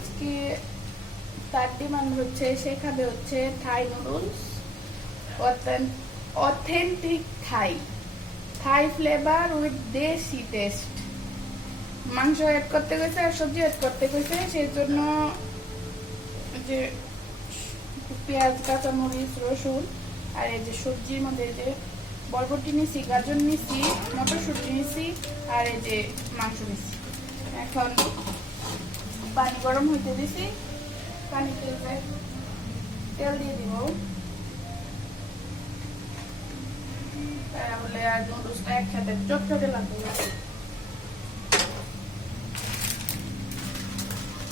আজকে তার ডিমান্ড হচ্ছে সে খাবে হচ্ছে Thai noodles, authentic Thai, Thai flavour with দেশি টেস্ট। মাংস অ্যাড করতে গেছে আর সবজি অ্যাড করতে গেছে, সেই জন্য যে পেঁয়াজ, কাঁচামরিচ, রসুন আর এই যে সবজির মধ্যে যে বরবটি নিছি, গাজর নিছি, মটরশুঁটি নিছি আর এই যে মাংস নিছি। এখন পানি গরম হইতে দিছি, পানিতে তেল দিয়ে দিব, তাহলে আর নুডলসটা একসাথে চটচটে লাগবে না।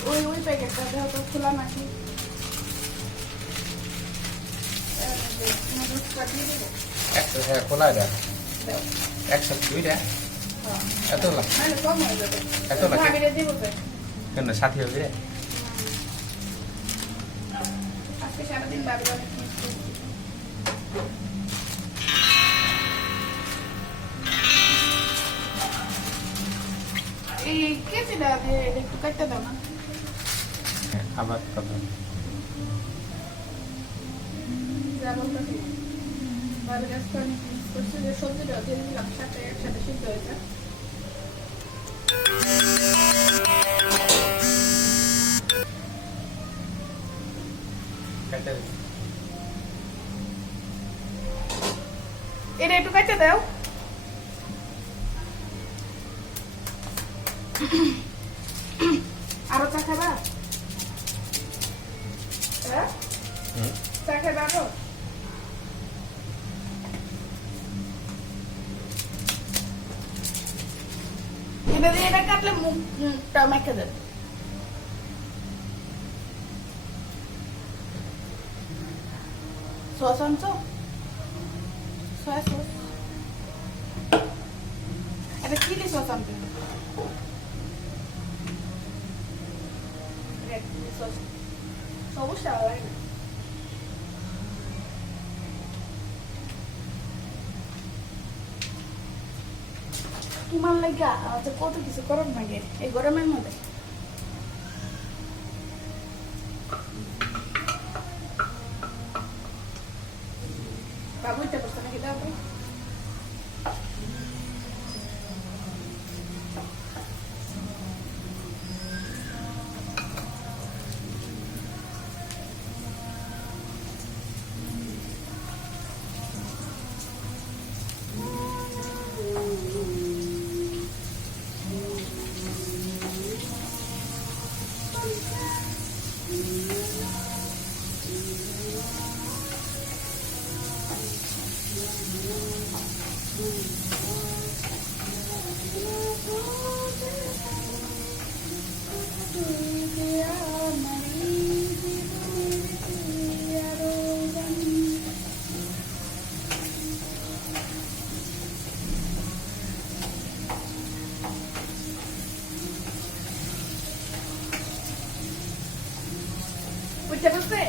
ওই প্যাকেটটা দেওয়া তো খোলা নাকি, নুডলসটা দিয়ে দেবো একটা খোলা দেয় একসাথে দুইটা এত লাগে, কম হয়ে যাবে, এত লাগে আমি দেবো কেন সাথী হবে রে? আজকে সারাদিন ভাবি অনেক মিস করছি। এই কেজিটা দিয়ে একটু কাটতে দাও না। আবার কথা যা বলতেছি ভাবির আজকে অনেক মিস করছি, যে সবজিটা দিয়ে দিলাম সাথে একসাথে সিদ্ধ হয়েছে। এটা একটু কাটতে দাও। আরো চা খাবা? চা খাবা আরো? এটা দিয়ে এটা কাটলে মুখটা মেখে দেবে। সস আনছো? সয়া সস, এটা চিলি সস আনতে হবে। রেড চিলি সস সবুজটা ভালো লাগে না। তোমার লাগা আচ্ছা কত কিছু গরম লাগে এই গরমের মধ্যে। বাবু এটা বসে নাকি দাও। বুঝতে পারছে?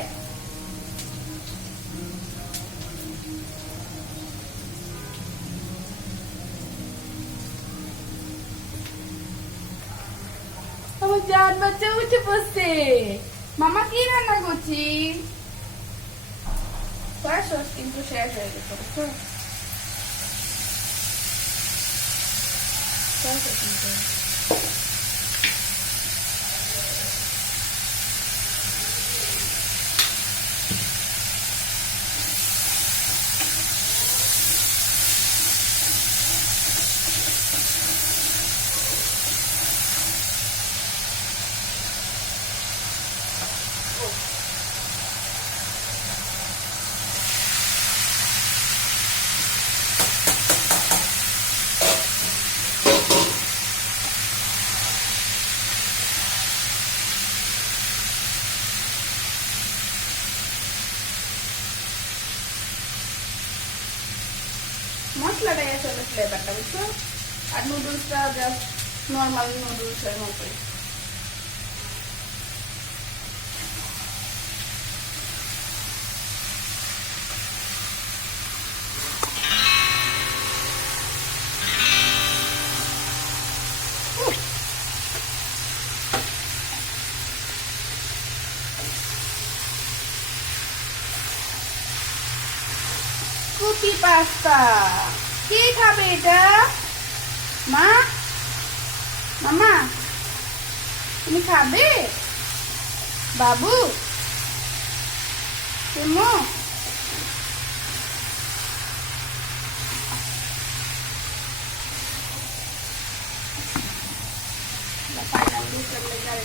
আমার জান বাচ্চা উঠে বসছে। মামা কি রান্না করছি? সয়া সস কিন্তু শেষ হয়ে গেছে, বুঝছো? সয়া সস কিন্তু মশলাটা আসলে ফ্লেভারটা, বুঝছো? আর নুডলসটা জাস্ট নর্মাল নুডলসের মতোই। ফ্রুটি পাস্তা। কে খাবে এটা? মা, মামা, তুমি খাবে? বাবু, তুমি পাইনাপল ফ্লেভার